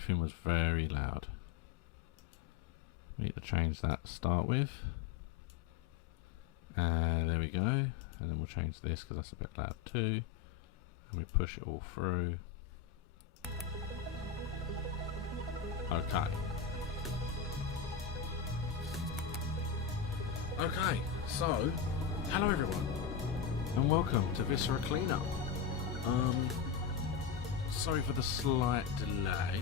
everything was very loud. We need to change that to start with. There we go. And then we'll change this because that's a bit loud too. And we push it all through. Okay. Okay, so hello everyone, and welcome to Viscera Cleanup. Sorry for the slight delay,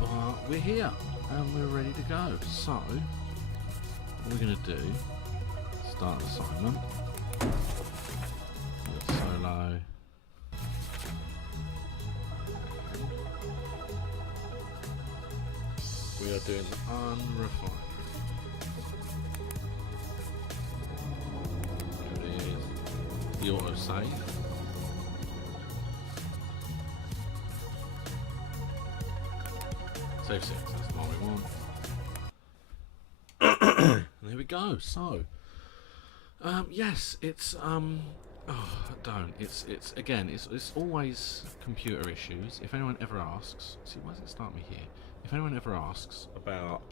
but we're here and we're ready to go. So, what we're going to do, start an assignment. Solo. We are doing the Unrefinery. There it is. The autosave. Save 6, that's the one we want. There we go. So, yes, it's it's always computer issues. If anyone ever asks, see, why does it start me here? If anyone ever asks about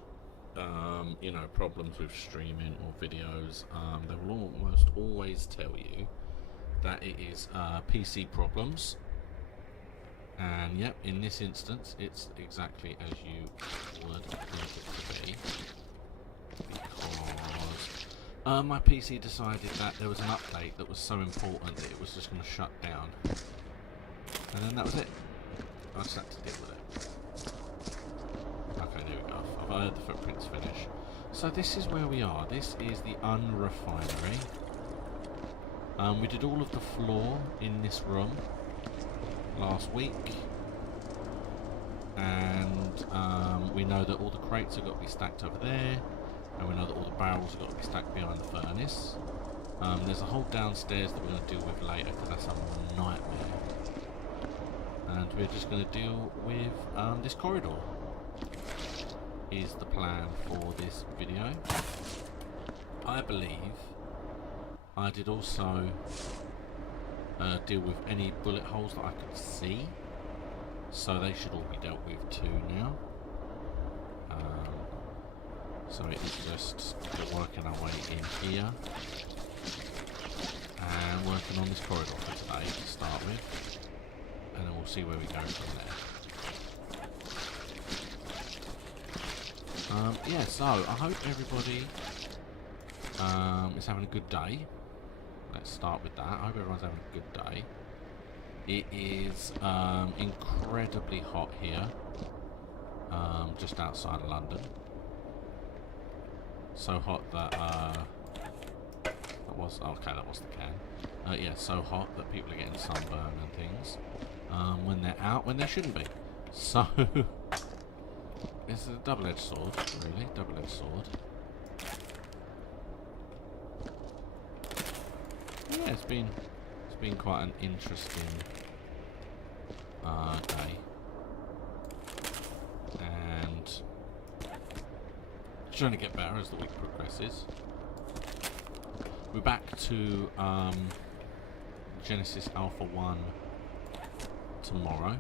you know, problems with streaming or videos, they will almost always tell you that it is PC problems. And yep, in this instance, it's exactly as you would think it to be. Because my PC decided that there was an update that was so important that it was just going to shut down. And then that was it. I just had to deal with it. Okay, there we go. I've heard the footprints finish. So this is where we are. This is the Unrefinery. We did all of the floor in this room last week, and we know that all the crates have got to be stacked over there, and we know that all the barrels have got to be stacked behind the furnace. There's a hole downstairs that we're going to deal with later because that's a nightmare, and we're just going to deal with this corridor is the plan for this video. I believe I did also deal with any bullet holes that I could see, so they should all be dealt with too now. So it is just working our way in here and working on this corridor for today to start with, and then we'll see where we go from there. Yeah, so I hope everybody is having a good day. Let's start with that. I hope everyone's having a good day. It is incredibly hot here, just outside of London. So hot that that was the can. Yeah, so hot that people are getting sunburn and things when they're out when they shouldn't be. So it's a double-edged sword, really, double-edged sword. Yeah, it's been quite an interesting day, and it's trying to get better as the week progresses. We're back to Genesis Alpha 1 tomorrow,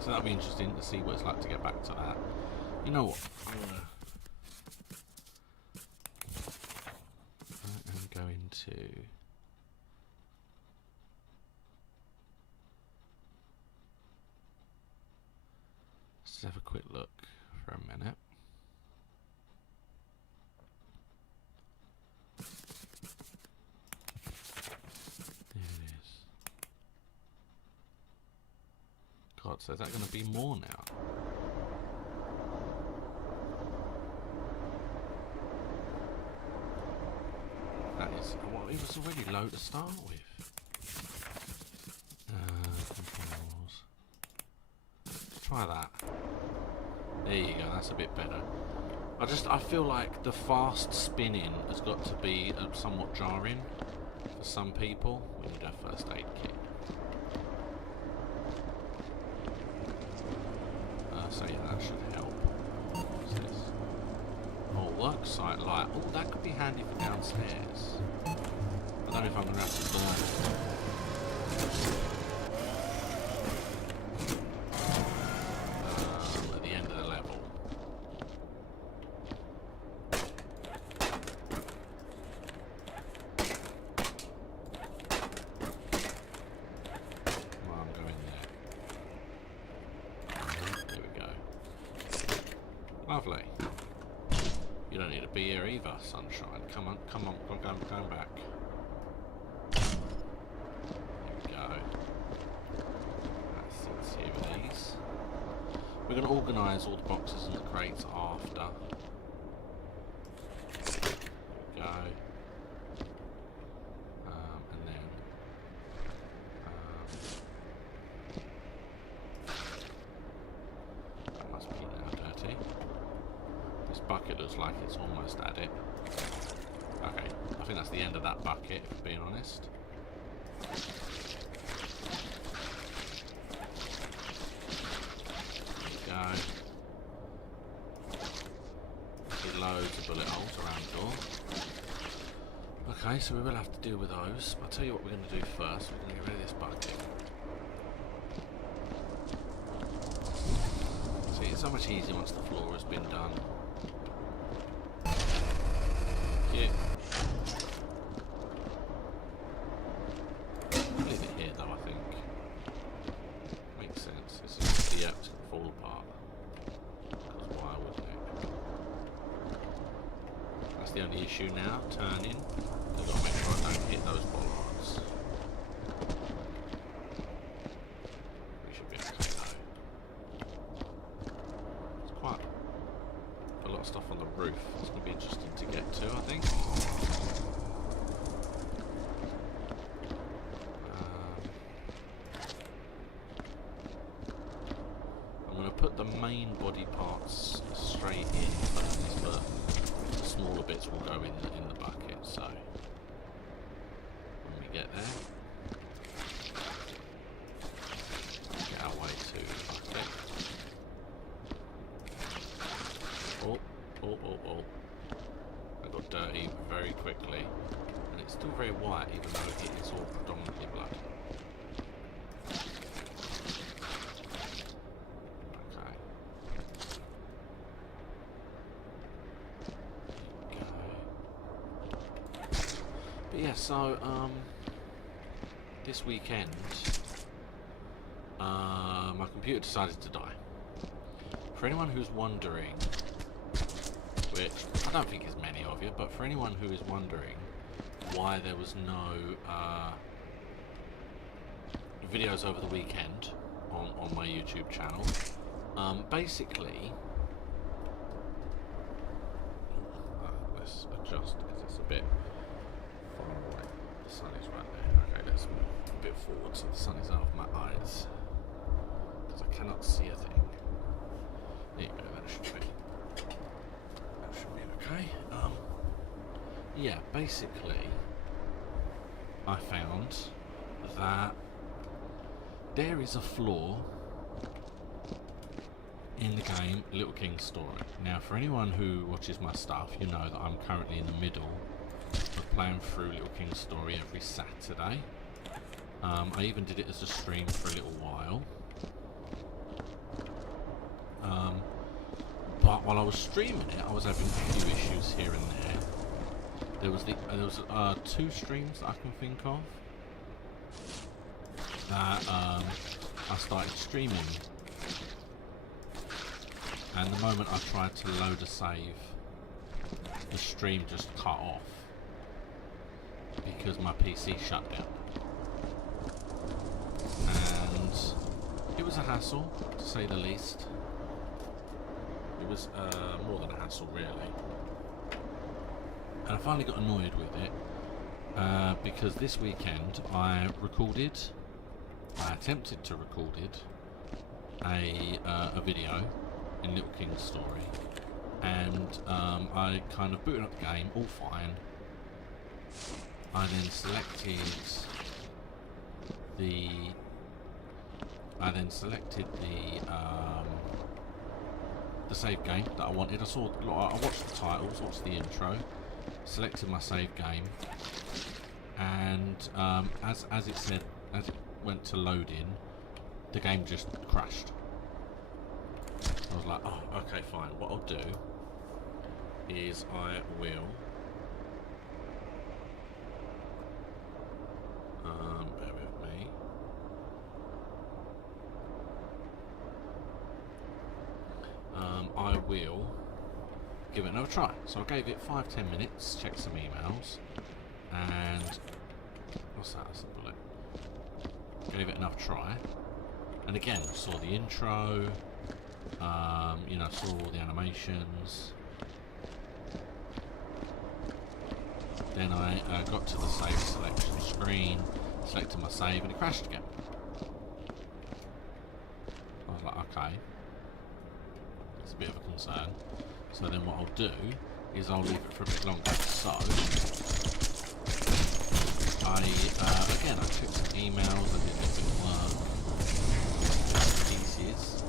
so that'll be interesting to see what it's like to get back to that. You know what? Going to let's have a quick look for a minute. There it is. God, so is that going to be more now? Well, it was already low to start with. Controls. Try that. There you go, that's a bit better. I feel like the fast spinning has got to be somewhat jarring for some people. We need our first aid kit. So yeah, that should help. What's this? Oh, worksite light. Oh, that could be handy for downstairs. I don't know if I'm going to have to be here either, sunshine. Come on, come on, I'm going back. Here we go. That's here with these. We're going to organise all the boxes and the crates after. There we go. And then... that must be now dirty. This bucket looks like it's almost at it. Okay, I think that's the end of that bucket, if I'm being honest. Go. See loads of bullet holes around the door. Okay, so we will have to deal with those. I'll tell you what we're going to do first. We're going to get rid of this bucket. See, it's so much easier once the floor has been done. Yeah. I'll leave it here though, I think. Makes sense. It's just, yeah, it's going to fall apart. Because why wouldn't it? That's the only issue now, turning. I've got to make sure I don't hit those bollards. We should be okay though. It's quite a lot of stuff on the roof. It's going to be interesting to get to, I think. I'm going to put the main body parts straight in first, but the smaller bits will go in the bucket, so when we get there, get our way to the bucket. Oh. I got dirty very quickly, and it's still very white even though it is all predominantly blood. Okay. But yeah, so this weekend my computer decided to die. For anyone who's wondering, which I don't think is many of you, but for anyone who is wondering why there was no videos over the weekend on my YouTube channel, basically, let's adjust because it's a bit far away. The sun is right there. Okay, let's move a bit forward so the sun is out of my eyes, because I cannot see a thing. There you go, that should be. Okay, yeah, basically, I found that there is a flaw in the game Little King's Story. Now, for anyone who watches my stuff, you know that I'm currently in the middle of playing through Little King's Story every Saturday. I even did it as a stream for a little while. But while I was streaming it, I was having a few issues here and there. There was two streams that I can think of that I started streaming, and the moment I tried to load a save, the stream just cut off because my PC shut down, and it was a hassle to say the least. It was more than a hassle, really. And I finally got annoyed with it because this weekend I attempted to record a video in Little King's Story, and I kind of booted up the game, all fine. I then selected the save game that I wanted. I watched the titles, watched the intro, selected my save game, and as it went to load in, the game just crashed. I was like, oh, okay, fine. What I'll do is I will bear with me. I will give it another try. So I gave it 5-10 minutes, checked some emails, and what's that? That's a bullet. Gave it another try, and again saw the intro, you know, saw all the animations. Then I got to the save selection screen, selected my save, and it crashed again. I was like, okay, it's a bit of a concern. So then what I'll do is I'll leave it for a bit longer. So again, I checked some emails, I did a bit of work, pieces,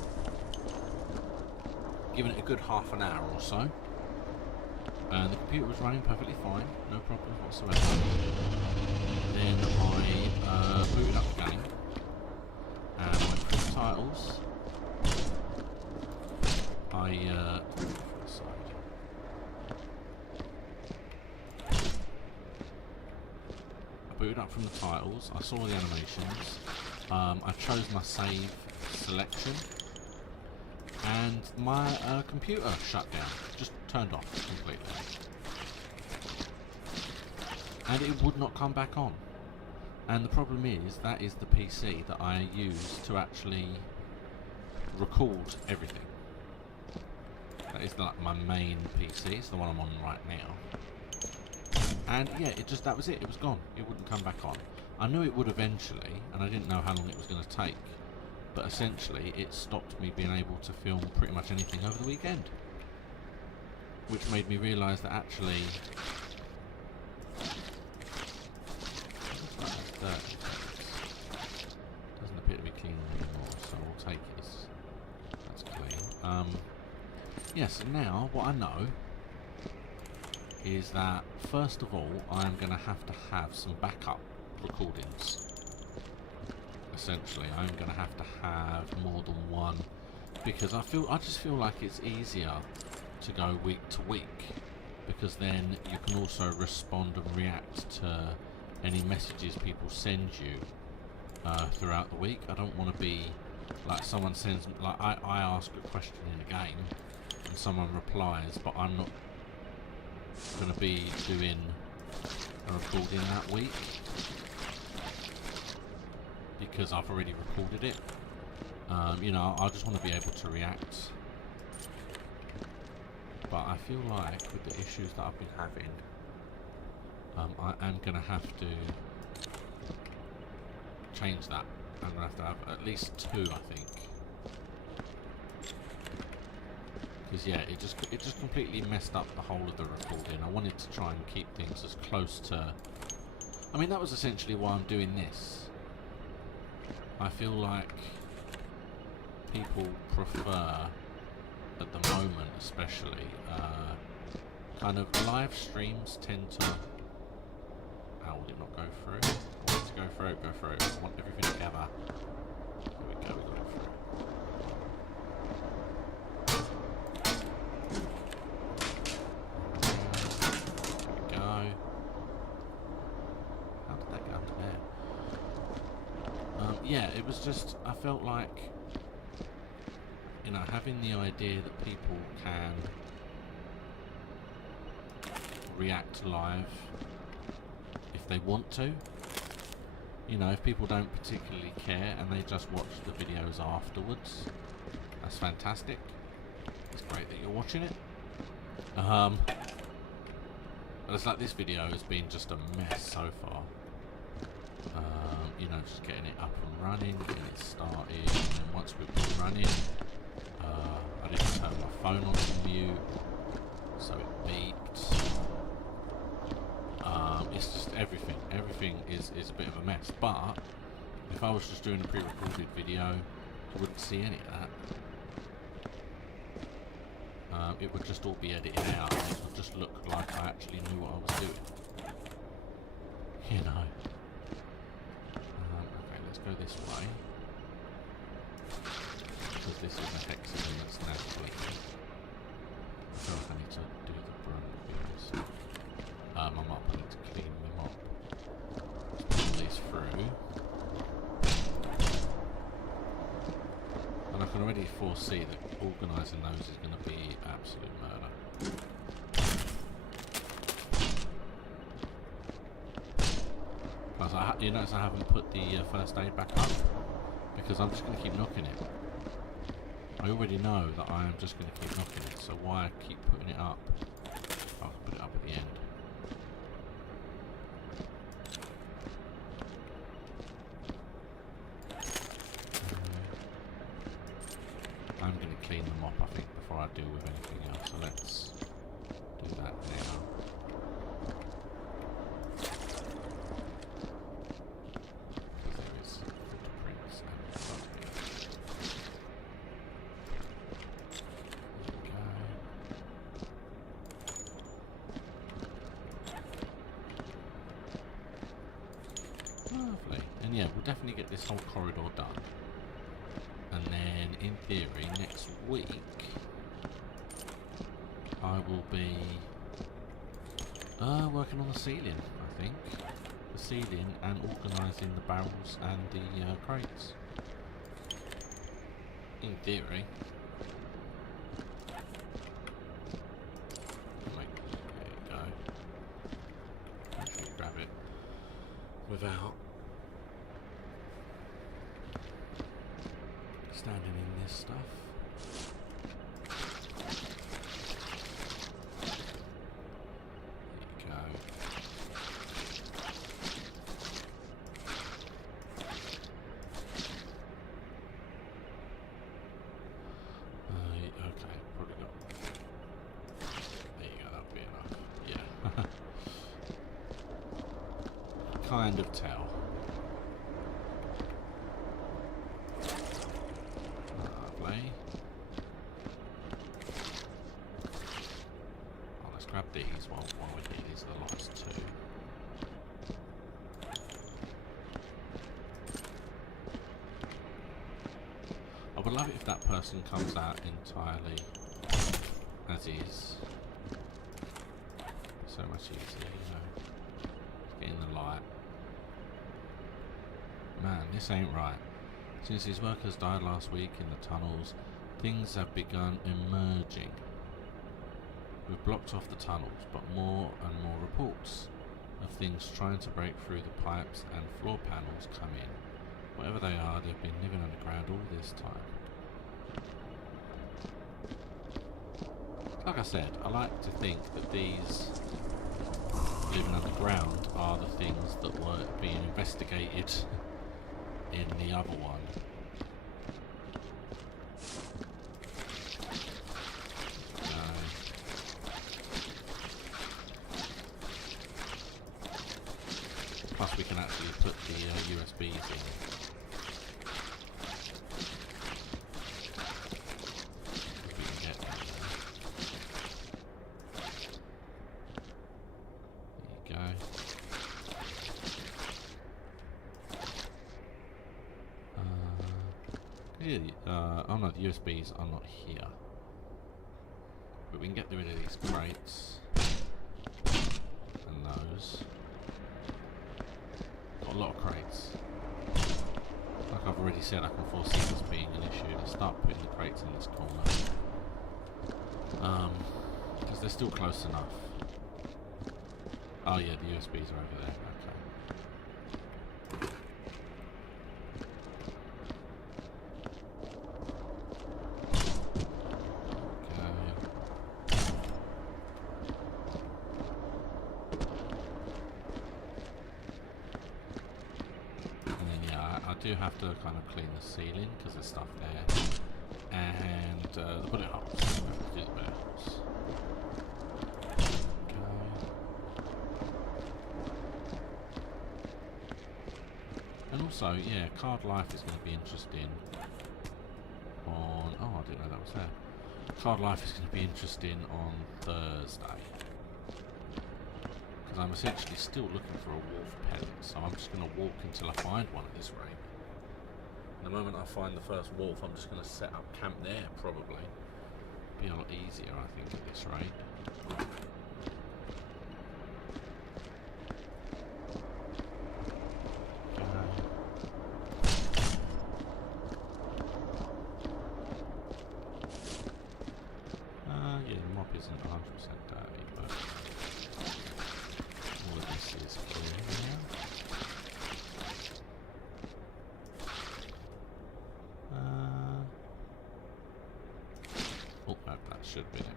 giving it a good half an hour or so. And the computer was running perfectly fine, no problems whatsoever. Then I booted up the game and went through the titles. I booted up from the titles, I saw the animations, I chose my save selection, and my computer shut down, just turned off completely. And it would not come back on. And the problem is, that is the PC that I use to actually record everything. That is like my main PC, it's the one I'm on right now. And yeah, that was it, it was gone. It wouldn't come back on. I knew it would eventually, and I didn't know how long it was going to take. But essentially, it stopped me being able to film pretty much anything over the weekend. Which made me realise that actually... doesn't appear to be clean anymore, so we'll take it as that's clean. Yes, now what I know is that first of all I'm going to have some backup recordings. Essentially, I'm going to have more than one, because I just feel like it's easier to go week to week, because then you can also respond and react to any messages people send you throughout the week. I don't want to be like someone sends, like I ask a question in a game and someone replies, but I'm not going to be doing a recording that week because I've already recorded it. You know, I just want to be able to react. But I feel like with the issues that I've been having, I am going to have to change that. I'm going to have at least 2, I think. Because yeah, it just completely messed up the whole of the recording. I wanted to try and keep things as close to... I mean, that was essentially why I'm doing this. I feel like people prefer, at the moment especially, kind of live streams tend to... How would it not go through? I want it to go through, go through. I want everything together. There we go, we got it through. There we go. How did that get up to there? Yeah, it was just, I felt like, you know, having the idea that people can react live if they want to. You know, if people don't particularly care and they just watch the videos afterwards, that's fantastic. It's great that you're watching it. But it's like this video has been just a mess so far. You know, just getting it up and running, getting it started, and then once we've been running, I didn't turn my phone on to mute, so it beeped. It's just everything is a bit of a mess, but if I was just doing a pre-recorded video, you wouldn't see any of that. It would just all be edited out, and it would just look like I actually knew what I was doing. You know. Okay, let's go this way. Because this is a hexagon that's naturally... I feel like I need to do the broom, to be honest. My mop, I need to clean my mop. Let's pull these through. And I can already foresee that organising those is going to be absolute murder. you notice I haven't put the first aid back up because I'm just going to keep knocking it. I already know that I am just going to keep knocking it, so why keep putting it up? I'll put it up at the end. I'm going to clean them up, I think, before I deal with anything else, so let's do that now. Lovely. And yeah, we'll definitely get this whole corridor done. And then, in theory, next week, I will be working on the ceiling, I think. The ceiling and organising the barrels and the crates. In theory. There you go. Make sure you grab it without standing in this stuff. There you go. Okay, probably got. There you go, that'll be enough. Yeah. Kind of tell. Grab these while we're here. These are the last two. I would love it if that person comes out entirely as is. So much easier, you know. Getting the light. Man, this ain't right. Since these workers died last week in the tunnels, things have begun emerging. We've blocked off the tunnels, but more and more reports of things trying to break through the pipes and floor panels come in. Whatever they are, they've been living underground all this time. Like I said, I like to think that these living underground are the things that were being investigated in the other one. Plus we can actually put the USBs in. We can get them there. There you go. Oh no, the USBs are not here. But we can get rid of these crates. And those. A lot of crates. Like I've already said, I can foresee this being an issue. Let's start putting the crates in this corner. Because they're still close enough. Oh yeah, the USBs are over there. Okay. I do have to kind of clean the ceiling because there's stuff there, and the bullet holes. We have to do the bullet holes. Okay. And also, yeah, card life is going to be interesting. On I didn't know that was there. Card life is going to be interesting on Thursday. Because I'm essentially still looking for a wolf pellet, so I'm just going to walk until I find one at this rate. The moment I find the first wolf, I'm just going to set up camp there, probably. Be a lot easier, I think, at this rate. Yeah, the mop isn't 100% dirty, but all of this is clear now. should have been it.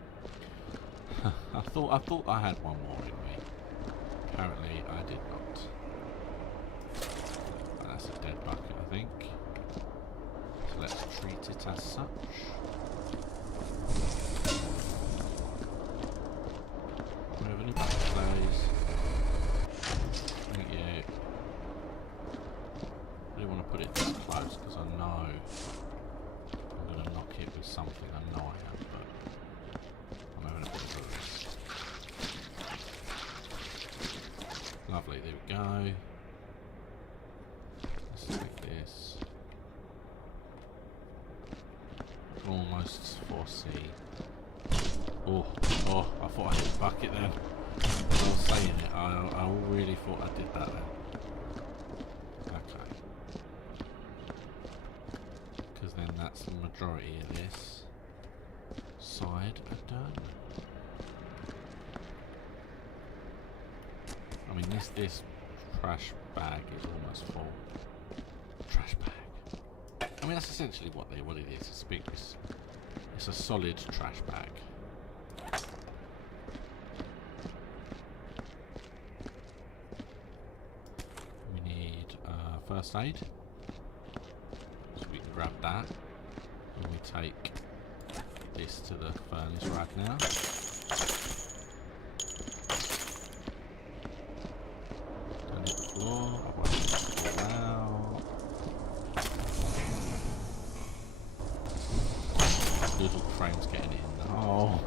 I thought I had one more in me. Apparently I did not. And that's a dead bucket, I think. So let's treat it as such. Move any back plays. Thank you. I don't want to put it this close because I know I'm going to knock it with something. I know I am, but I'm having a bit of a risk. Lovely, there we go. Let's take this. Almost foresee. Oh, I thought I hit the bucket then. When I was saying it, I really thought I did that then. Okay. Because then that's the majority of this side done. I mean, this trash bag is almost full. Trash bag. I mean, that's essentially what it is. It's a solid trash bag. We need first aid, so we can grab that, and we take this to the furnace right now. Don't hit the floor, otherwise it'll fall out. Little frame's getting it in the hole.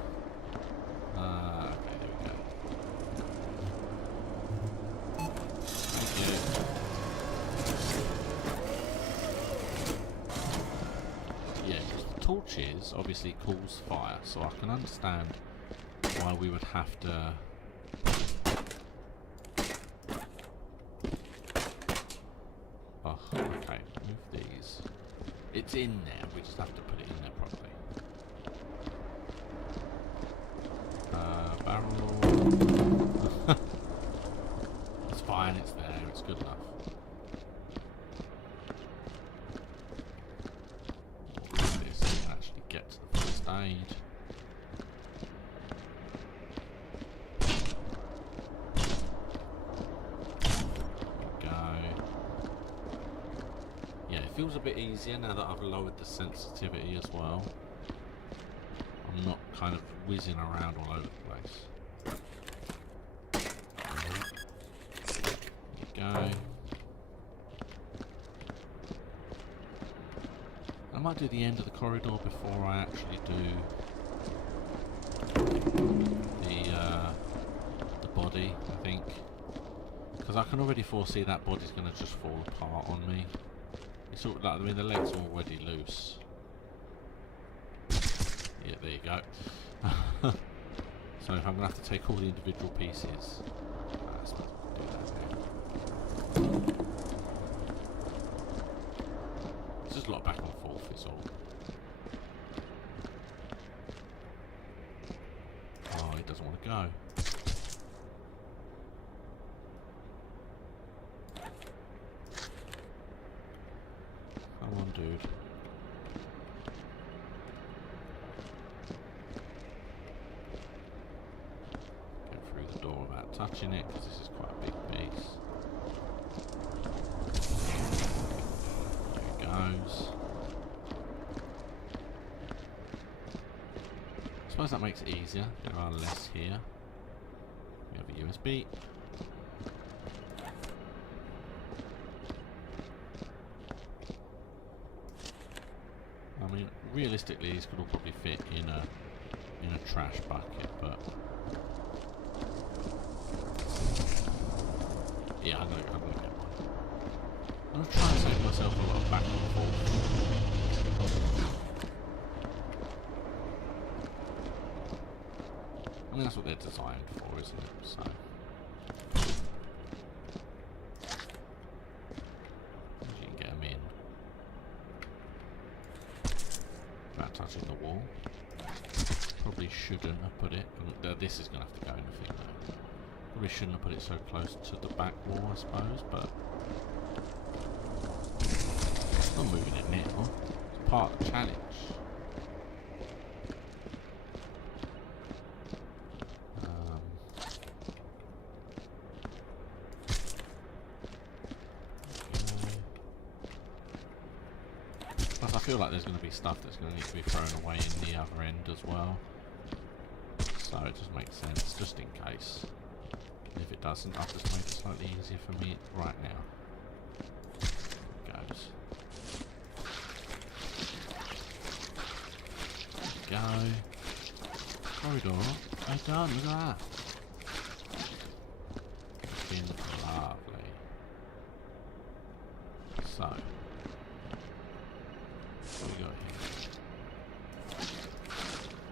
Okay, there we go. Thank you. Yeah, because the torches obviously cause fire, so I can understand why we would have to. Oh, okay, move these. It's in there, we just have to put it in there properly. Barrel. It's fine, it's there, it's good enough. This can actually get to the first aid. There we go. Yeah, it feels a bit easier now that I've lowered the sensitivity as well. I'm not kind of whizzing around all over the place. There you go. I might do the end of the corridor before I actually do the body, I think. Because I can already foresee that body's going to just fall apart on me. It's sort of like, I mean, the legs are already loose. Yeah, there you go. So if I'm going to have to take all the individual pieces, let's not do that now. It's just a lot back and forth, it's all. Oh, he doesn't want to go. Come on, dude. Touching it because this is quite a big piece. There it goes. I suppose that makes it easier. There are less here. We have a USB. I mean, realistically, these could all probably fit in a trash bucket, but. Yeah, I'm gonna get one. I'm gonna try and save myself a lot of back and forth. I mean, that's what they're designed for, isn't it? So. You can get them in. Without touching the wall. Probably shouldn't have put it. This is gonna have to go in the thing though. Probably shouldn't have put it so close to the back wall, I suppose, but I'm moving it now. It's part of the challenge. Plus I feel like there's going to be stuff that's going to need to be thrown away in the other end as well. So it just makes sense, just in case. And if it doesn't, I'll just make it slightly easier for me right now. Goes. Go. Corridor. Oh done, look at that. It's been lovely. So. What we got here?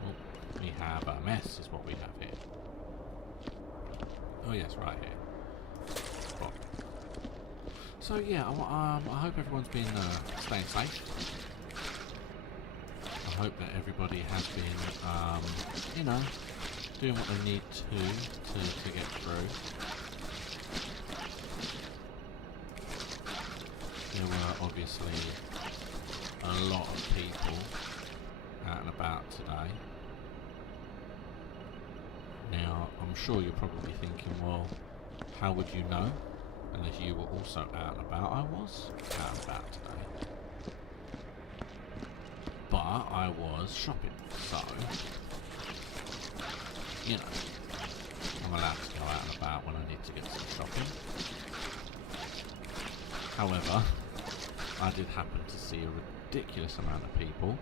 Oh, we have a mess is what we have here. Oh yes, right here. Well. So yeah, I hope everyone's been staying safe. I hope that everybody has been, you know, doing what they need to get through. There were obviously a lot of people out and about today. Now, I'm sure you're probably thinking, well, how would you know? Unless you were also out and about. I was out and about today. But I was shopping, so, you know, I'm allowed to go out and about when I need to get some shopping. However, I did happen to see a ridiculous amount of people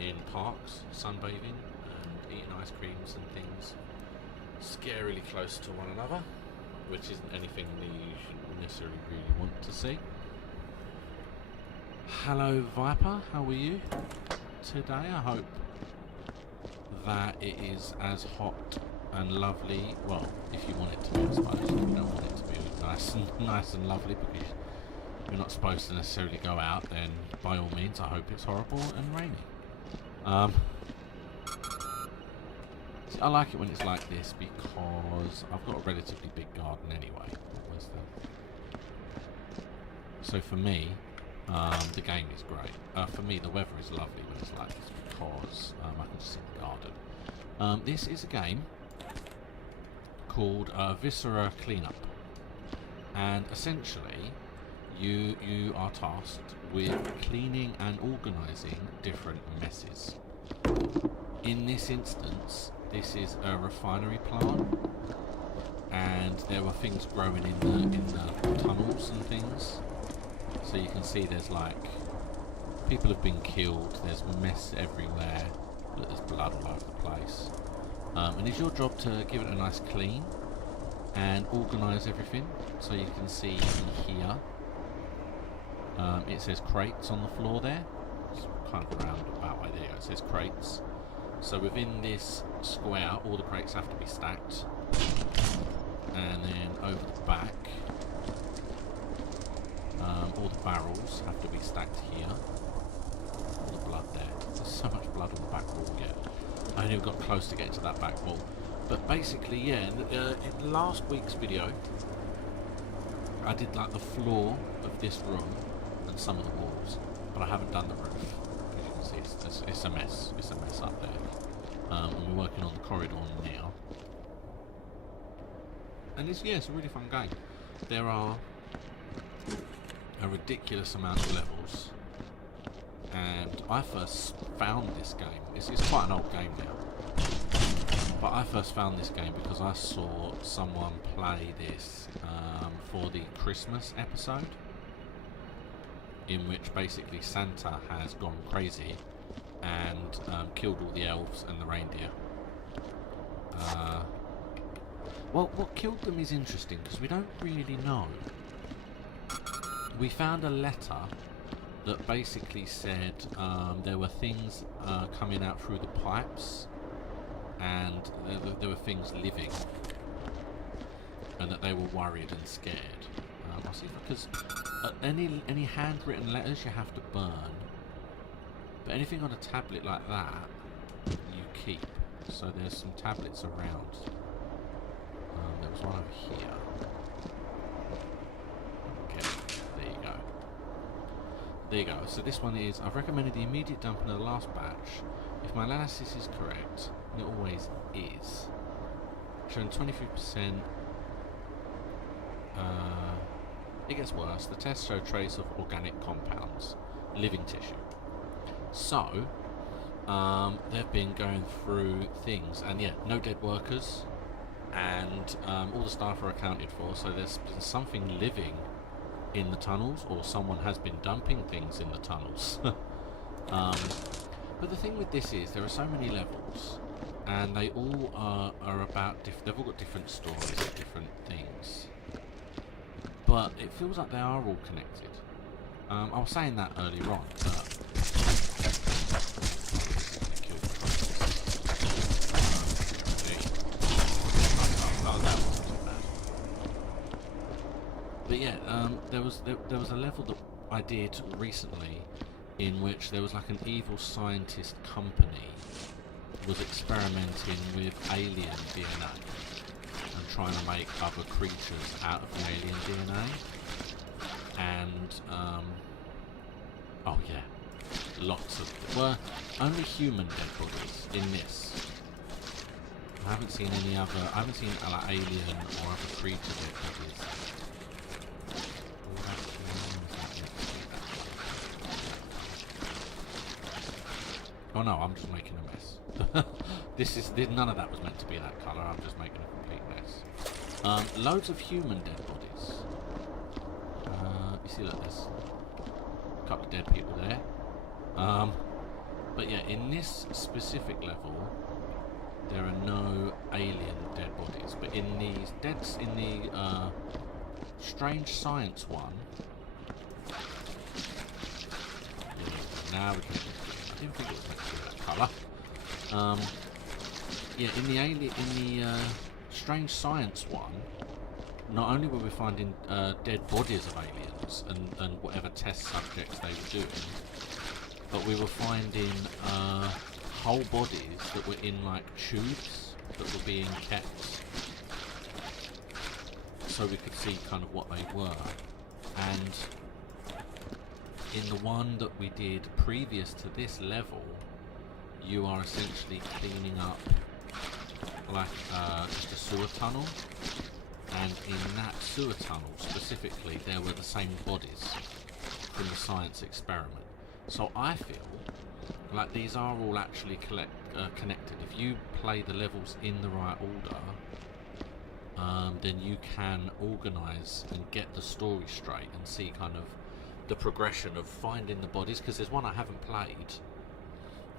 in parks, sunbathing and eating ice creams and things scarily close to one another, which isn't anything that you should necessarily really want to see. Hello Viper, how are you today? I hope that it is as hot and lovely, well, if you want it to be, I suppose. You don't want it to be nice and lovely because you're not supposed to necessarily go out, then by all means I hope it's horrible and rainy. I like it when it's like this because I've got a relatively big garden anyway. So for me, the game is great. For me, the weather is lovely when it's like this because I can just see the garden. This is a game called Viscera Cleanup, and essentially you are tasked with cleaning and organising different messes. In this instance, this is a refinery plant, and there were things growing in the tunnels and things. So you can see there's like people have been killed. There's mess everywhere. There's blood all over the place. And it's your job to give it a nice clean and organise everything. So you can see here. It says crates on the floor there. It's kind of a roundabout way. There you go. It says crates. So within this square, all the crates have to be stacked. And then over the back, all the barrels have to be stacked here. All the blood there. There's so much blood on the back wall yet. I only got close to getting to that back wall. But basically, yeah, in last week's video, I did like the floor of this room and some of the walls, but I haven't done the roof. As you can see, it's a mess. It's a mess up there. And we're working on the corridor now. And it's a really fun game. There are a ridiculous amount of levels, and I first found this game. It's quite an old game now, but I first found this game because I saw someone play this for the Christmas episode, in which basically Santa has gone crazy and killed all the elves and the reindeer. Well, what killed them is interesting because we don't really know. We found a letter that basically said there were things coming out through the pipes, and there were things living, and that they were worried and scared. I'll see because any handwritten letters you have to burn, but anything on a tablet like that you keep. So there's some tablets around. There was one over here. Okay, there you go. There you go. So this one is, I've recommended the immediate dumping of the last batch. If my analysis is correct, and it always is, showing 23%, it gets worse. The tests show trace of organic compounds. living tissue. So they've been going through things, and yeah, no dead workers, and all the staff are accounted for. So there's been something living in the tunnels, or someone has been dumping things in the tunnels. But the thing with this is there are so many levels, and they all are about they've all got different stories, different things, but it feels like they are all connected. I was saying that earlier on, but but yeah, there was a level that I did recently in which there was like an evil scientist company was experimenting with alien DNA and trying to make other creatures out of the alien DNA. And oh yeah, lots of only human dead bodies in this. I haven't seen any other. I haven't seen like alien or other creature dead bodies. Oh no, I'm just making a mess. None of that was meant to be that colour. I'm just making a complete mess. Loads of human dead bodies. You see, look, there's a couple of dead people there. But yeah, in this specific level, there are no alien dead bodies. But in the strange science one, now we can. I didn't think it was meant to be that colour. Yeah, in the strange science one, not only were we finding dead bodies of aliens and whatever test subjects they were doing, but we were finding whole bodies that were in like tubes that were being kept, so we could see kind of what they were. And in the one that we did previous to this level, you are essentially cleaning up like just a sewer tunnel, and in that sewer tunnel specifically there were the same bodies from the science experiment. So I feel like these are all actually connected. If you play the levels in the right order, then you can organise and get the story straight and see kind of the progression of finding the bodies, because there's one I haven't played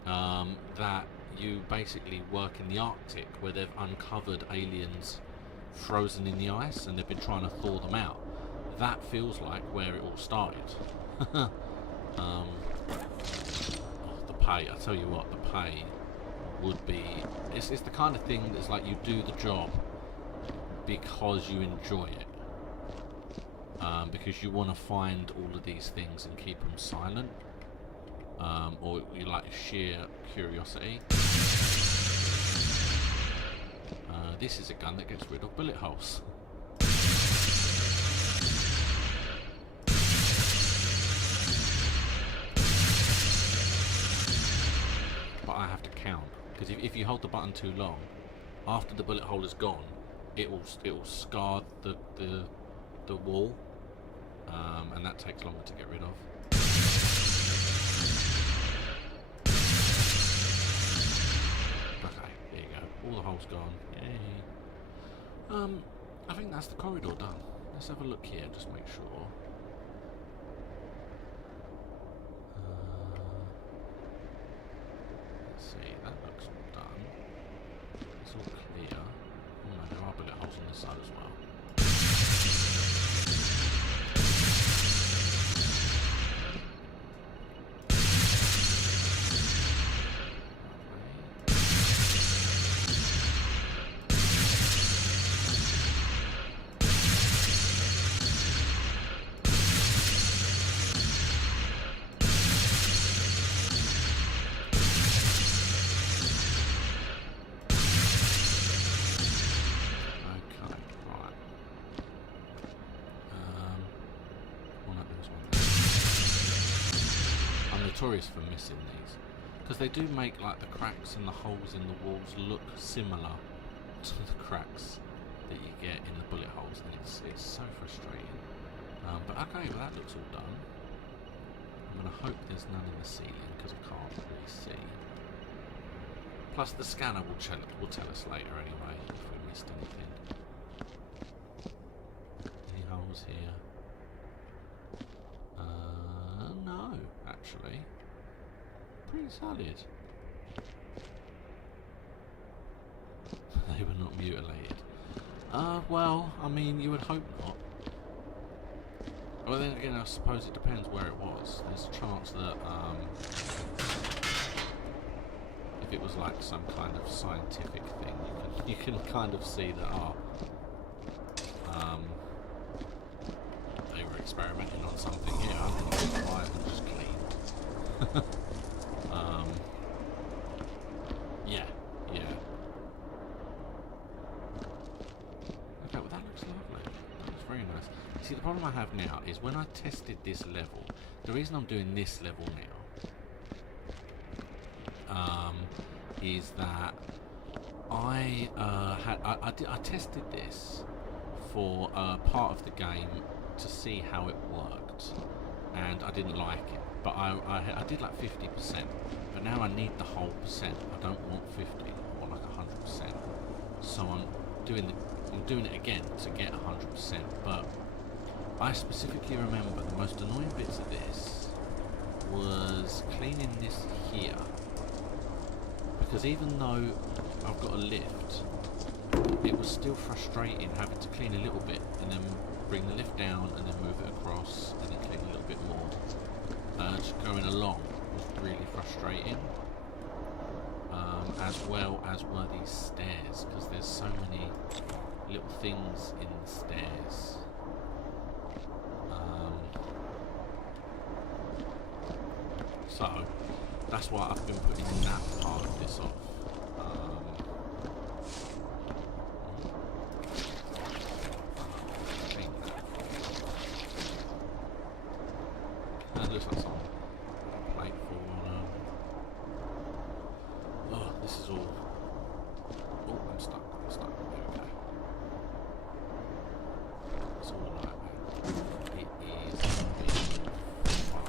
that you basically work in the Arctic where they've uncovered aliens frozen in the ice and they've been trying to thaw them out. That feels like where it all started. The pay, I tell you what, the pay would be, it's the kind of thing that's like you do the job because you enjoy it. Because you want to find all of these things and keep them silent, or you like sheer curiosity. This is a gun that gets rid of bullet holes. But I have to count, because if you hold the button too long, after the bullet hole is gone, it will scar the wall. And that takes longer to get rid of. Okay, there you go. All the holes gone. Yay. I think that's the corridor done. Let's have a look here, just make sure. Let's see, that looks all done. It's all clear. Oh no, there are bullet holes on this side as well. Notorious for missing these, because they do make like the cracks and the holes in the walls look similar to the cracks that you get in the bullet holes, and it's so frustrating. But okay, well that looks all done. I'm going to I hope there's none in the ceiling because I can't really see. Plus the scanner will tell us later anyway if we missed anything. Any holes here? No, actually. Pretty solid. They were not mutilated. Well, I mean, you would hope not. Well, then again, I suppose it depends where it was. There's a chance that, if it was like some kind of scientific thing, you can kind of see that, they were experimenting on something here. I'm going to be quiet and just clean. Yeah. Okay, well that looks lovely. That looks very nice. See, the problem I have now is when I tested this level, the reason I'm doing this level now, is that I tested this for part of the game to see how it worked, and I didn't like it. But I did like 50%, but now I need the whole percent. I don't want 50, I want like 100%. So I'm doing it again to get 100%. But I specifically remember the most annoying bits of this was cleaning this here, because even though I've got a lift, it was still frustrating having to clean a little bit and then bring the lift down and then move it across and then clean a little bit more. Just going along was really frustrating, as well as were these stairs, because there's so many little things in the stairs. So that's why I've been putting that part of this off. It looks like some plate for oh, this is all. Oh, I'm stuck. There we go. It's all a nightmare. It is fun.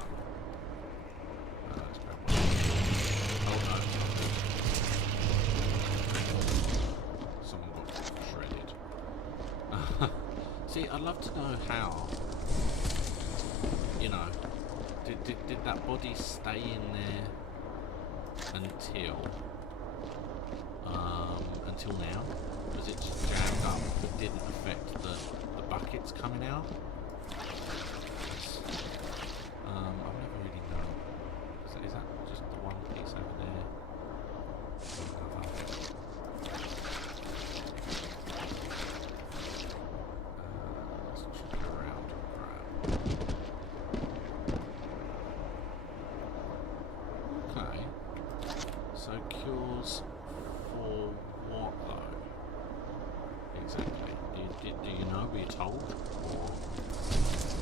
Let's grab one. Oh no. Someone got shredded. See, I'd love to know how. You know, did that body stay in there until now? Was it just jammed up but didn't affect the buckets coming out? I've never really known. Is that just the one piece over there? Let's check around and grab. Okay, so cures for what though? Exactly. Do you know? Were you told? Or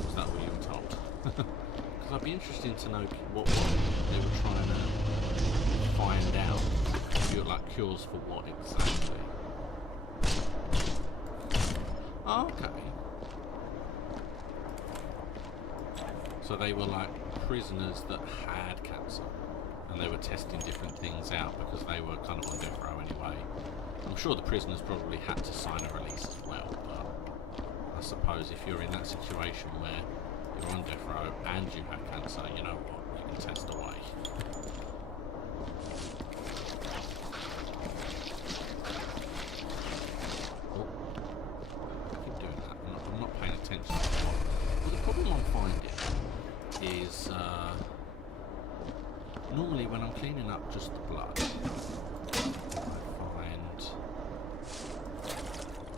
was that what you were told? Because I'd be interested to know what they were trying to find out. Like cures for what exactly? Okay. So they were like prisoners that had cancer, and they were testing different things out because they were kind of on death row anyway. I'm sure the prisoners probably had to sign a release as well, but I suppose if you're in that situation where you're on death row and you have cancer, you know what, you can test away. Oh, I keep doing that. I'm not paying attention to what. Well, the problem I'm finding is normally when I'm cleaning up just the blood, I find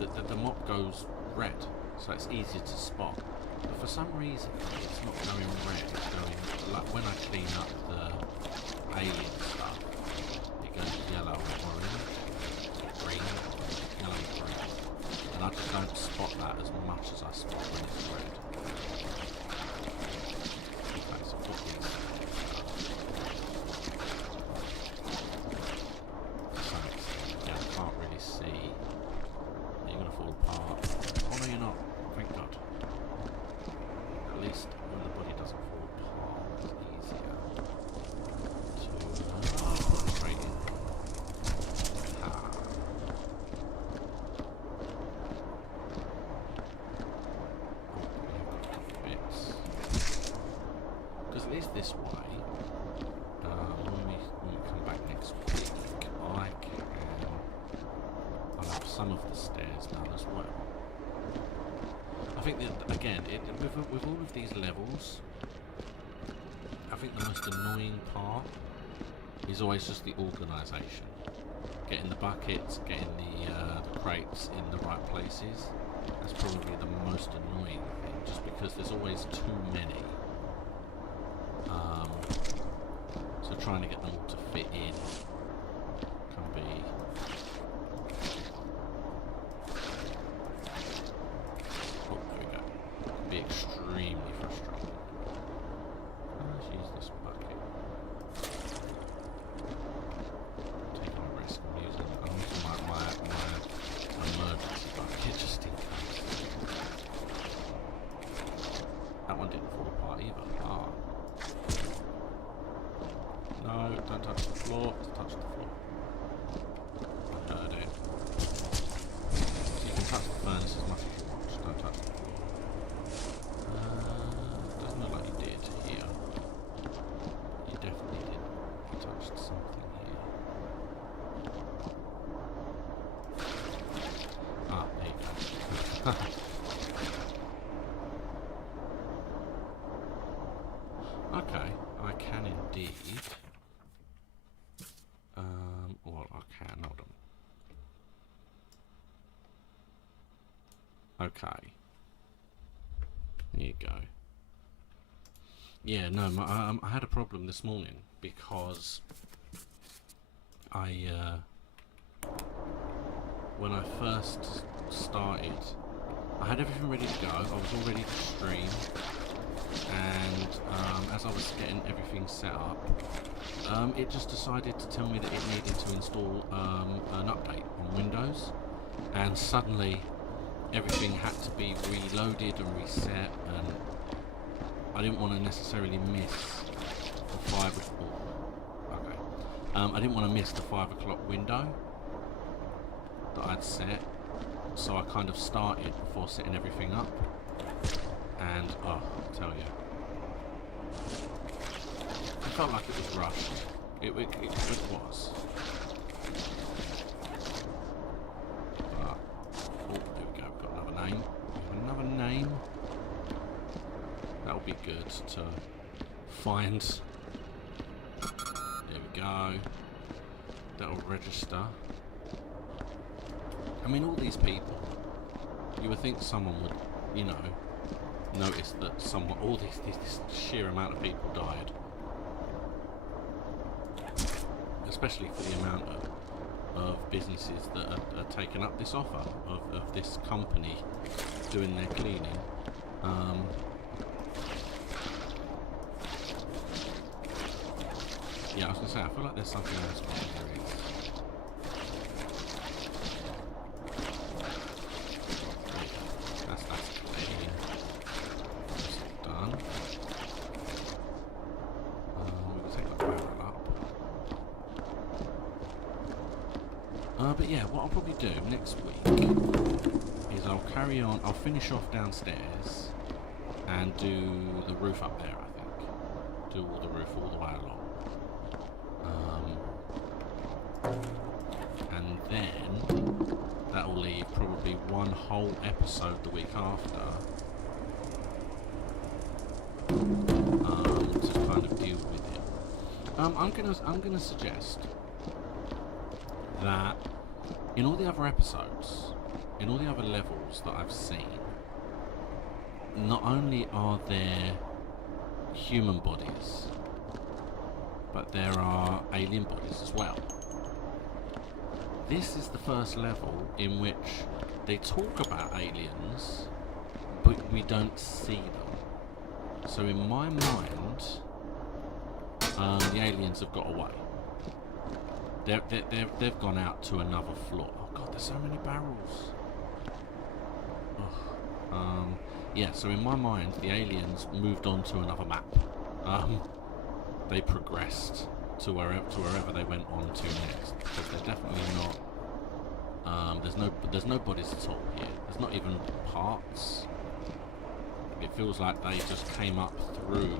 that the mop goes red, so it's easier to spot. But for some reason, it's not going red. It's going like when I clean up the alien stuff, it goes yellow, orange, green, yellow, green, and I just don't spot that as much as I spot when it's red. Okay, so put these. Yeah, I can't really see. You're gonna fall apart. Oh no, you're not. Thank God. At least when the body doesn't fall apart, it's easy. Because it is this way. When we come back next week, I'll have some of the stairs done as well. I think that, again, with all of these levels, I think the most annoying part is always just the organisation. Getting the buckets, getting the crates in the right places. That's probably the most annoying thing, just because there's always too many. So trying to get them all to fit in can be... Oh, there we go. Can be extremely frustrating. Let's use this bucket. Taking a risk. I'm using my emergency bucket just in case. That one didn't fall apart either. Ah. No, don't touch the floor. Touch the floor. I heard it. You can touch the furnace as much as you want. Just don't touch the floor. Doesn't look like you did here. You definitely did. You touched something here. Ah, there you go. Okay, I can indeed. Well, I can, hold on. Okay. There you go. Yeah, no, I had a problem this morning because when I first started, I had everything ready to go. I was all ready to stream. And as I was getting everything set up, it just decided to tell me that it needed to install an update on Windows, and suddenly everything had to be reloaded and reset, and I didn't want to necessarily miss the 5 o'clock. Okay. I didn't want to miss the 5 o'clock window that I'd set, so I kind of started before setting everything up. And, oh, I'll tell you. I felt like it was rushed. It was. But, oh, there we go, we've got another name. Another name. That'll be good to find. There we go. That'll register. I mean, all these people, you would think someone would, you know, notice that someone, all this sheer amount of people died, especially for the amount of businesses that are taking up this offer of this company doing their cleaning. Yeah, I was gonna say, I feel like there's something else going on here. But yeah, what I'll probably do next week is I'll carry on, I'll finish off downstairs and do the roof up there, I think. Do all the roof all the way along. And then that'll leave probably one whole episode the week after to kind of deal with it. I'm gonna suggest that in all the other episodes, in all the other levels that I've seen, not only are there human bodies, but there are alien bodies as well. This is the first level in which they talk about aliens, but we don't see them. So in my mind, the aliens have got away. They've gone out to another floor. Oh god, there's so many barrels. Ugh. Yeah, so in my mind, the aliens moved on to another map. They progressed to wherever they went on to next. Because they're definitely not. There's no bodies at all here. There's not even parts. It feels like they just came up through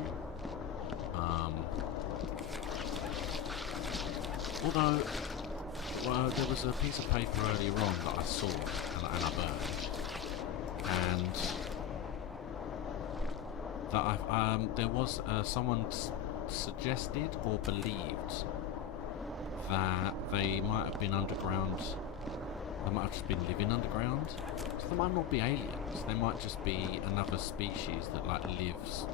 Although, well, there was a piece of paper earlier on that I saw and I burned, and that there was someone suggested or believed that they might have been underground. They might have just been living underground. So they might not be aliens. They might just be another species that like lives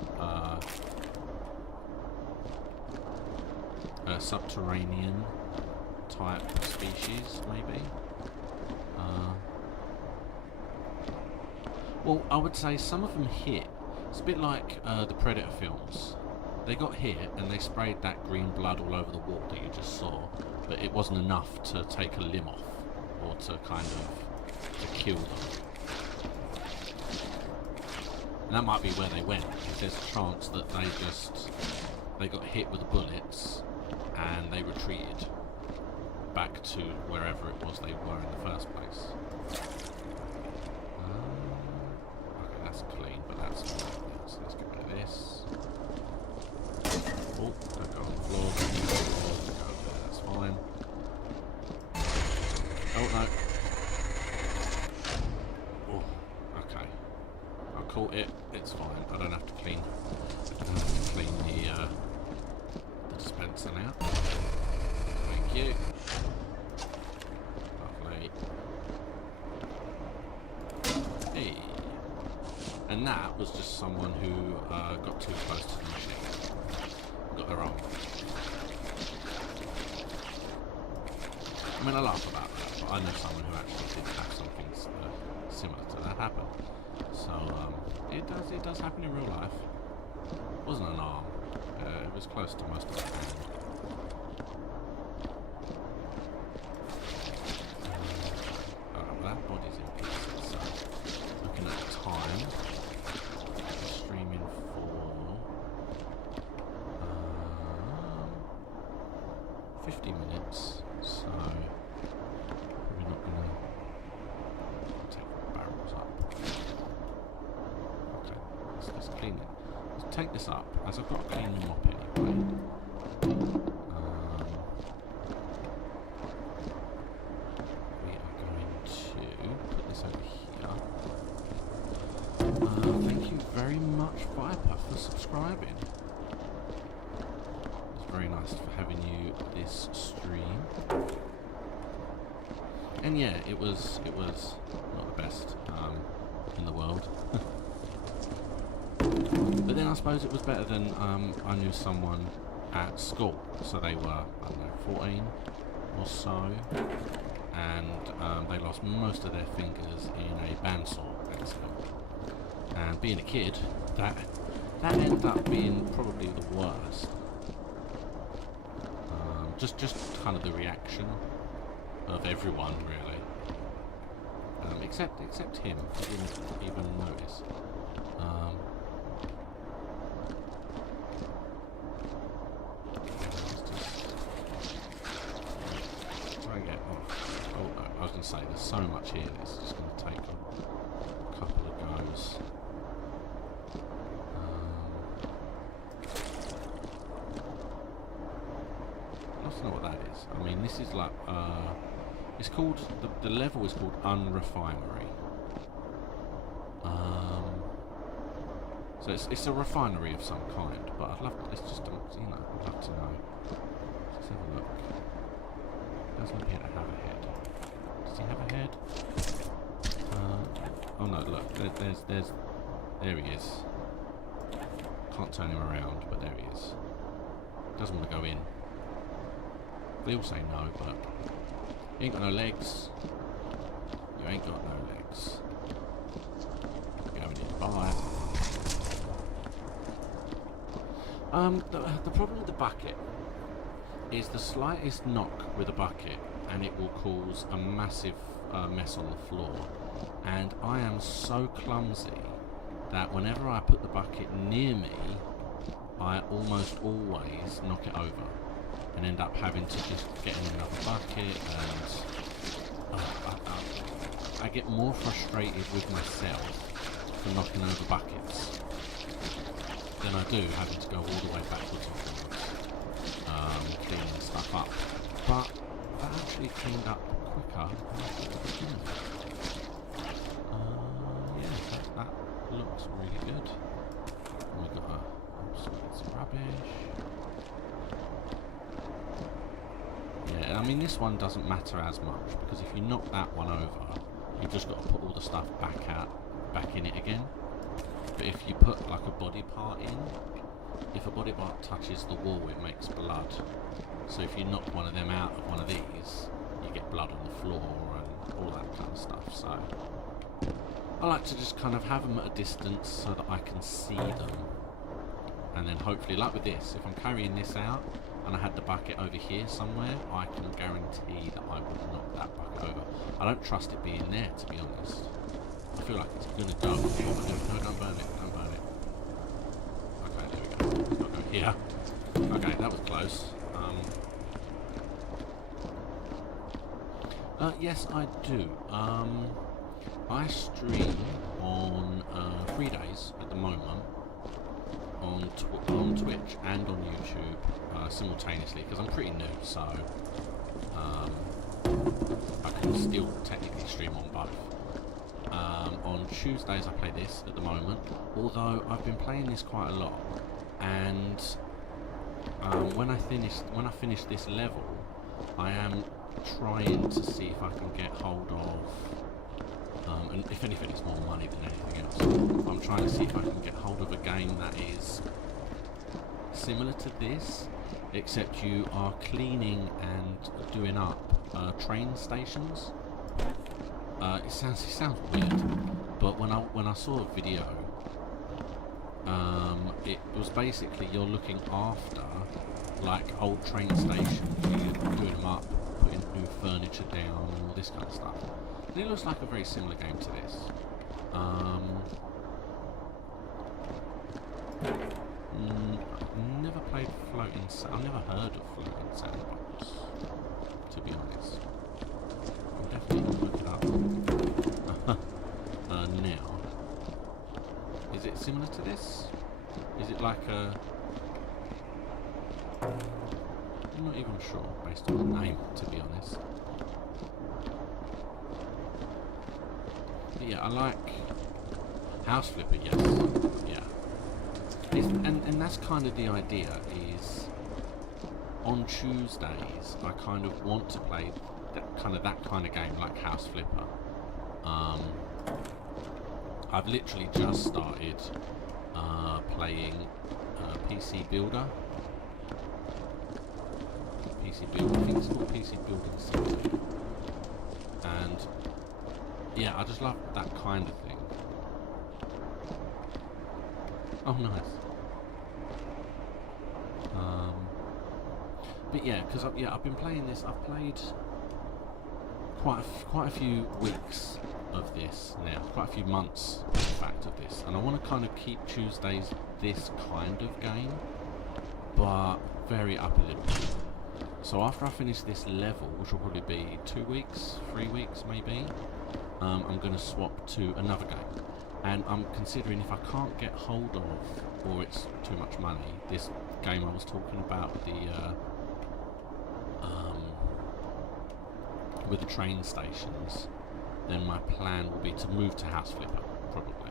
a subterranean type species, maybe. Well, I would say some of them hit. It's a bit like the Predator films. They got hit and they sprayed that green blood all over the wall that you just saw, but it wasn't enough to take a limb off or to kind of to kill them. And that might be where they went. There's a chance that they got hit with the bullets and they retreated back to wherever it was they were in the first place. Okay, that's clean, but that's fine. So let's get rid of this. Oh, don't go on the floor. Don't go over there, that's fine. Oh no. Oh, okay. I caught it. It's fine. I don't have to clean. I don't have to clean the dispenser now. Thank you. Lovely. Hey. And that was just someone who got too close to the machine. Got their own. I mean, I laugh about that, but I know someone who actually did have something similar to that happen. So it does happen in real life. It wasn't an arm. It was close to most of the time. That body's in pieces. So looking at the time, streaming for 50 minutes. So we're not gonna take the barrels up. Okay, let's clean it. Let's take this up, as I've got to clean them up anyway. We are going to put this over here. Thank you very much, Viper, for subscribing. It's very nice for having you this stream. And yeah, it was not the best in the world. But then I suppose it was better than I knew someone at school. So they were, I don't know, 14 or so. And they lost most of their fingers in a bandsaw accident. And being a kid, that ended up being probably the worst. Just kind of the reaction of everyone, really. Except him. He didn't even notice. Try and get off. Oh no, I was going to say there's so much here. It's just going to take a couple of goes. I don't know what that is. I mean, this is like it's called the level is called Unrefinery. So it's a refinery of some kind, but I'd love it's just I'd love to know. Let's have a look. Doesn't appear to have a head. Does he have a head? Oh no, look, there he is. Can't turn him around, but there he is. Doesn't want to go in. They all say no, but you ain't got no legs. You ain't got no legs. Going in. Bye. The problem with the bucket is the slightest knock with a bucket and it will cause a massive mess on the floor. And I am so clumsy that whenever I put the bucket near me, I almost always knock it over. And end up having to just get in another bucket, and I get more frustrated with myself for knocking over buckets than I do having to go all the way backwards and forwards, cleaning stuff up. but that actually cleaned up quicker than I thought it was going to. Yeah, that looks really good. And we've got some rubbish. Yeah, I mean this one doesn't matter as much because if you knock that one over, you've just got to put all the stuff back in it again. But if you put like a body part in, if a body part touches the wall, it makes blood. So if you knock one of them out of one of these, you get blood on the floor and all that kind of stuff. So I like to just kind of have them at a distance so that I can see them. And then hopefully, like with this, if I'm carrying this out and I had the bucket over here somewhere, I can guarantee that I would knock that bucket over. I don't trust it being there, to be honest. I feel like it's going to go. No, don't burn it, don't burn it. Okay, there we go. It's not going here. Okay, that was close. Yes, I do. I stream on 3 days at the moment on Twitch and on YouTube simultaneously because I'm pretty new, so I can still technically stream on both. On Tuesdays I play this at the moment, although I've been playing this quite a lot, and when I finish this level, I am trying to see if I can get hold of, and if anything it's more money than anything else, I'm trying to see if I can get hold of a game that is similar to this, except you are cleaning and doing up train stations. It sounds weird, but when I saw a video, it was basically you're looking after like old train stations, you're doing them up, putting new furniture down and all this kind of stuff. And it looks like a very similar game to this. Never played floating. I've never heard of floating sandbox, to be honest. I'm definitely gonna look it up. Now, is it similar to this? Is it like a? I'm not even sure based on the name, to be honest. But yeah, I like House Flipper. Yes, yeah. And that's kind of the idea. Is on Tuesdays I kind of want to play that kind of game like House Flipper. I've literally just started playing PC Builder. I think it's called PC Building City. And yeah, I just love that kind of thing. Oh, nice. But yeah, because I've been playing this. I've played quite a few weeks of this now, quite a few months, in fact, of this, and I want to kind of keep Tuesdays this kind of game, but vary it up a little bit. So after I finish this level, which will probably be 2 weeks, 3 weeks maybe, I'm going to swap to another game. And I'm considering if I can't get hold of, or it's too much money, this game I was talking about with the train stations, then my plan will be to move to House Flipper, probably.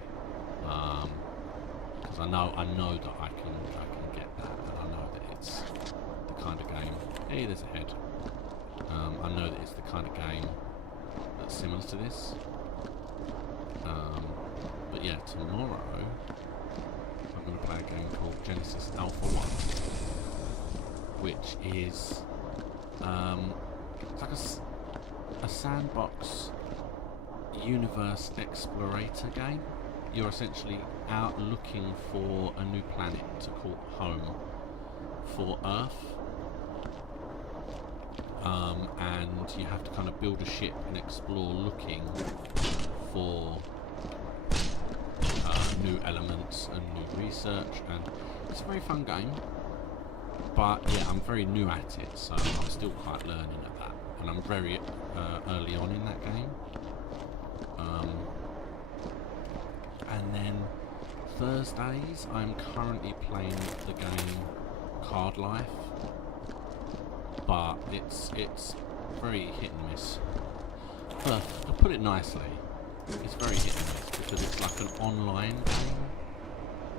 Because I know that I can get that, and I know that it's the kind of game. Hey, there's a head. I know that it's the kind of game that's similar to this. But yeah, tomorrow I'm going to play a game called Genesis Alpha 1, which is it's like a sandbox universe explorator game. You're essentially out looking for a new planet to call home for Earth, and you have to kind of build a ship and explore looking for new elements and new research, and it's a very fun game, but yeah, I'm very new at it, so I'm still quite learning at that, and I'm very early on in that game. And then Thursdays I'm currently playing the game Card Life, but it's very hit and miss. To put it nicely, it's very hit and miss because it's like an online game,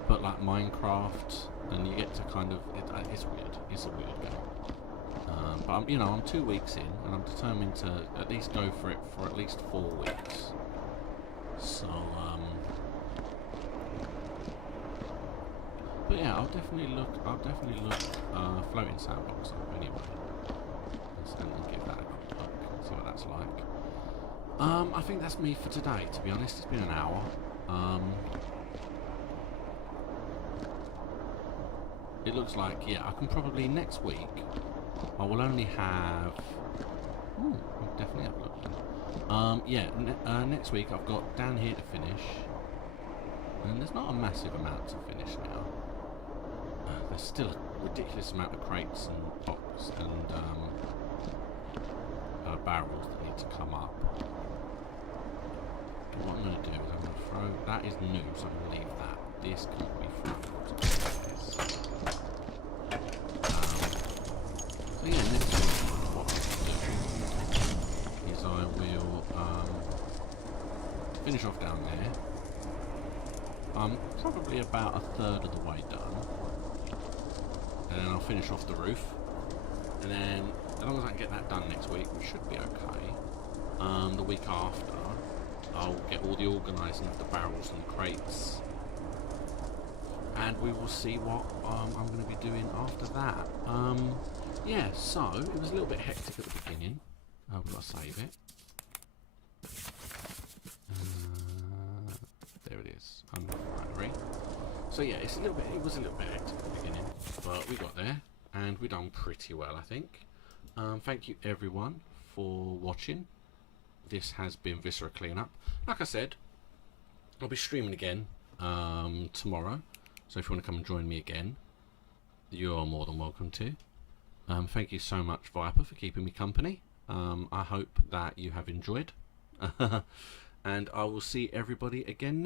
but like Minecraft, and you get to kind of it's weird. It's a weird game. But I'm 2 weeks in, and I'm determined to at least go for it for at least 4 weeks. So but yeah, I'll definitely look Floating Sandbox up anyway, and give that a quick look, see what that's like. I think that's me for today, to be honest. It's been an hour. It looks like, yeah, I can probably next week, I will only have... Ooh, I'll definitely have a look then. Yeah, next week I've got down here to finish. And there's not a massive amount to finish now. There's still a ridiculous amount of crates and boxes and barrels that need to come up. But what I'm going to do is I'm going to throw... That is new, so I'm going to leave that. This can't be thrown. So yeah, next week what I'll do is I will finish off down there. I'm probably about a third of the way done. And then I'll finish off the roof. And then, as long as I can get that done next week, we should be okay. The week after, I'll get all the organising of the barrels and crates. And we will see what I'm going to be doing after that. Yeah, so, it was a little bit hectic at the beginning. We've got to save it. There it is. Unrefinery. So yeah, it was a little bit hectic at the beginning, but we got there, and we've done pretty well, I think. Thank you everyone for watching. This has been Viscera Cleanup. Like I said, I'll be streaming again tomorrow, so if you want to come and join me again, you're more than welcome to. Thank you so much, Viper, for keeping me company. I hope that you have enjoyed, and I will see everybody again